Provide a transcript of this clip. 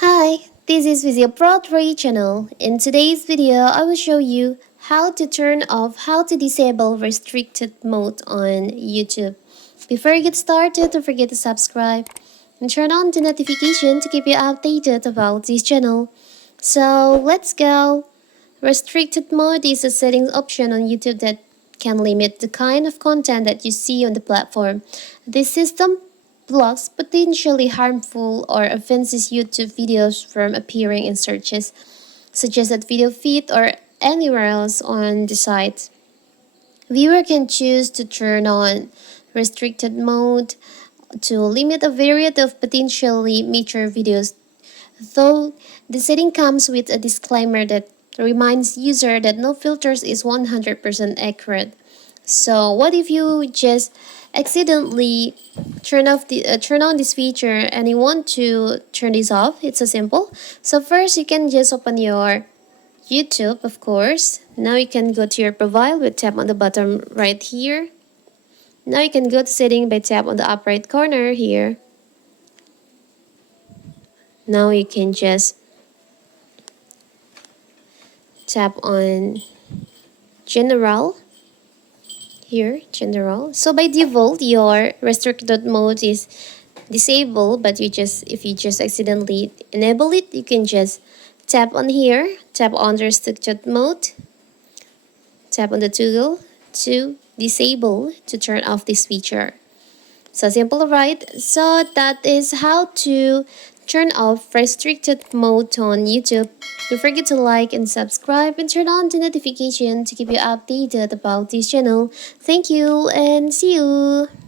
Hi, this is inappropriate channel. In today's video, I will show you how to disable restricted mode on YouTube. Before you get started, don't forget to subscribe and turn on the notification to keep you updated about this channel. So let's go. Restricted mode is a settings option on YouTube that can limit the kind of content that you see on the platform. This system blocks potentially harmful or offensive YouTube videos from appearing in searches, suggested video feed, or anywhere else on the site. Viewer can choose to turn on restricted mode to limit a variety of potentially mature videos, though the setting comes with a disclaimer that reminds user that no filters is 100% accurate. So what if you just accidentally turn on this feature and you want to turn this off? It's so simple. So first you can just open your YouTube, of course. Now you can go to your profile with tap on the bottom right here. Now you can go to setting by tap on the upper right corner here. Now you can just tap on general here, general. So by default your restricted mode is disabled, but if you just accidentally enable it, you can just tap on here, tap on the restricted mode, tap on the toggle to disable to turn off this feature. So simple, right? So that is how to turn off restricted mode on YouTube. Don't forget to like and subscribe and turn on the notification to keep you updated about this channel. Thank you and see you!